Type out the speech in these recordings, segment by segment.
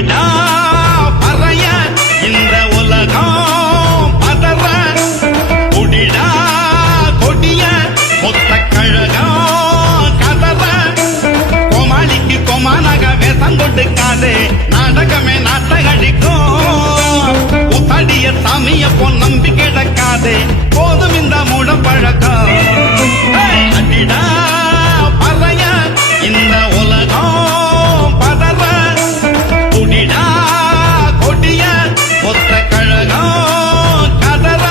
அடிடா பறைய இந்த உலகம் பதற குடிடா கொடிய மொத்த கழகம் கதற கோமாளிக்கு கோமானாக வேஷம் கொடுக்காதே நாடகமே நாட்டகடிக்கும் உத்தடிய சாமிய பொன் நம்பி கிடக்காதே போதும் இந்த மூட பழக்கம் அடிடா பறைய இந்த உலகம் பதற குடிடா கொடிய மொத்த கழகம் கதற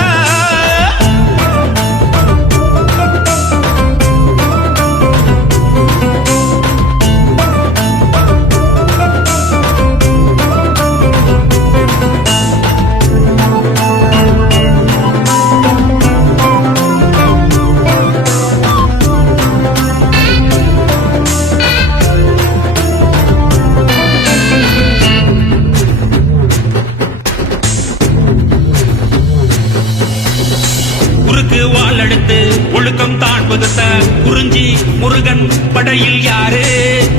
குறுக்கு வாள் எடுத்து ஒழுக்கம் தான் வகுத்த குறிஞ்சி முருகன் படையில் யாரு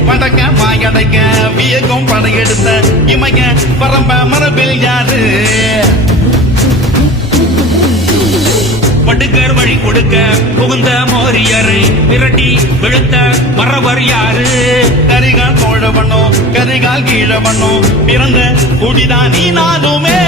படக்க மாயடைக்க வியக்கும் படையெடுத்த இமய பரம்ப மரபில் யாரு படுகர் வழி கொடுக்க புகுந்த மோரியரை விரட்டி விழுத்த மறவர் யாரு கரிகால் தோழவனோ கரிகால் கீழவனோ பிறந்த குடிதான் நீ நானுமே